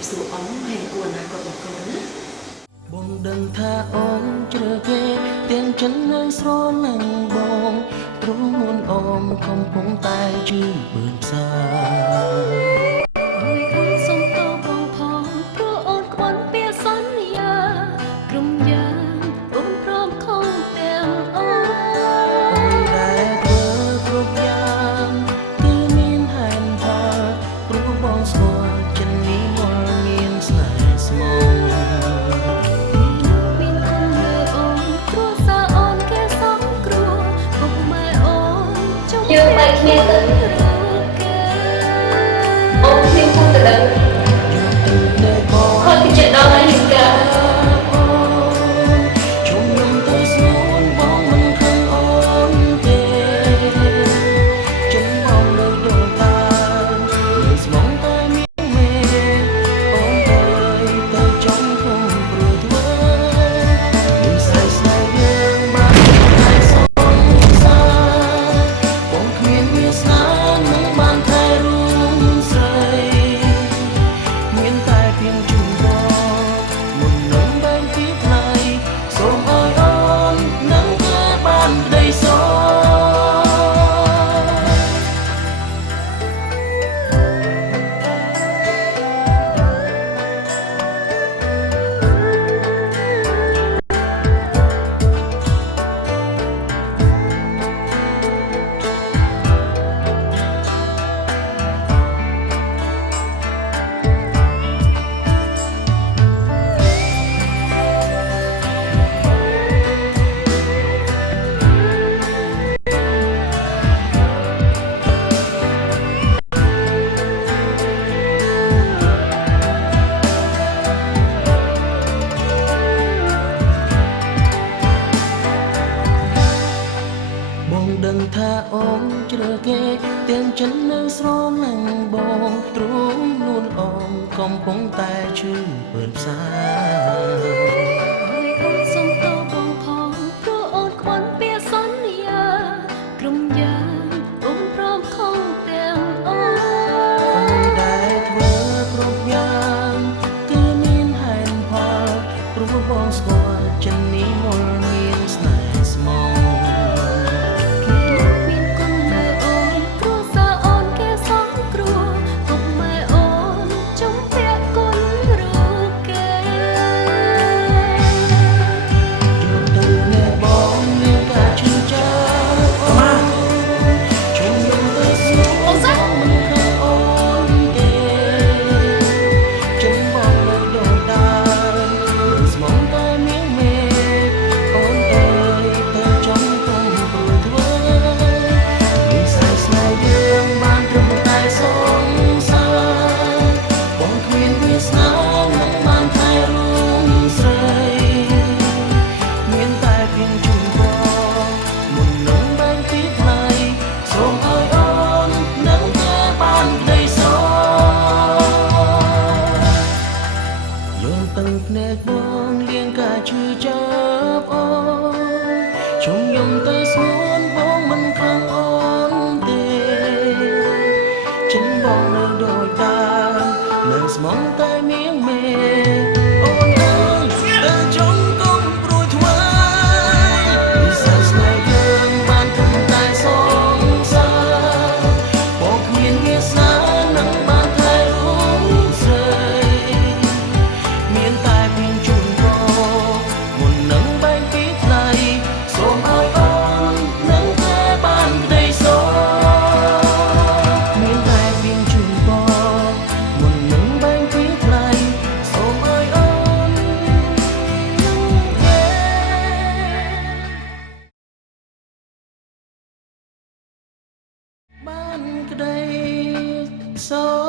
บสู่อ๋องให้กวนก็บอกเขานะបងដឹងថាអូនជ្រើគេទាំងចិននៅស្រលាញ់បងព្រោះមុនអូនកំពុងតែជឿពើផ្សាអើយអូនសុំតបងផងព្រោះអូនខ្វាន់ពីសន្យាក្រុមយ៉ាងអូនព្រមខំទាំងអូនដែលធ្វើគ្រប់យ៉ាងគឺមានហេតុផលព្រោះបងស្គាល់ចិននេះមកមានស្នេហ៍ស្មងយើងបែកគ្នាទៅអូនមានគូទៅដឹងគាត់គិតដល់ហើយយើងកាជុំខ្ញុំទៅស្នួនបងមិនខឹងអូនទេចិនបងនៅដូចតាលើស្មងតែមានមេអូនទៅចង់គុំព្រោះធ្វើមានស្រីស្នេហ៍យើងបានតែសងសាបងគ្មានវាសនានឹងបានថែរួមស្រីមានតែเพียงជូនបងមុននឹងបែកពីថ្លៃសូមឲ្យអូននឹងគេបានក្តីសងបងដឹងថាអូនជ្រើគេទាំងចិននៅស្រលាញ់បងទ្រូងនួនអូនកំពុងតែឈឺពើផ្សាអើយអូនសុំតបងផងព្រោះអូនខ្វាន់ពីសន្យាក្រុមយ៉ាងអូនព្រមខំទាំងអូនដែលធ្វើគ្រប់យ៉ាងគឺមានហេតុផលព្រោះបងស្គាល់ចិននេះមកមានស្នេហ៍ស្មងបងលៀងកាឈឺចាប់អូនជុំយំទៅស្នួនបងមិនខាងអូនទេចិនបងនៅដូចដើមនៅស្មងតែមៀងមេអូនអើយទៅចង់គុំព្រួយថ្មីវិសាស្នេហ៍យើងបានត្រឹមតែសងសាបងគ្មានវាសនានឹងបានថែរួមស្រីមានតែเพียงជូនមុននឹងបែកពីថ្លៃសូមឲ្យអូននឹងតែបានក្តីសងមានតែเพียงជូនបងមុននឹងបែកពីថ្លៃសូមឲ្យអូននឹងគេបានក្តីសង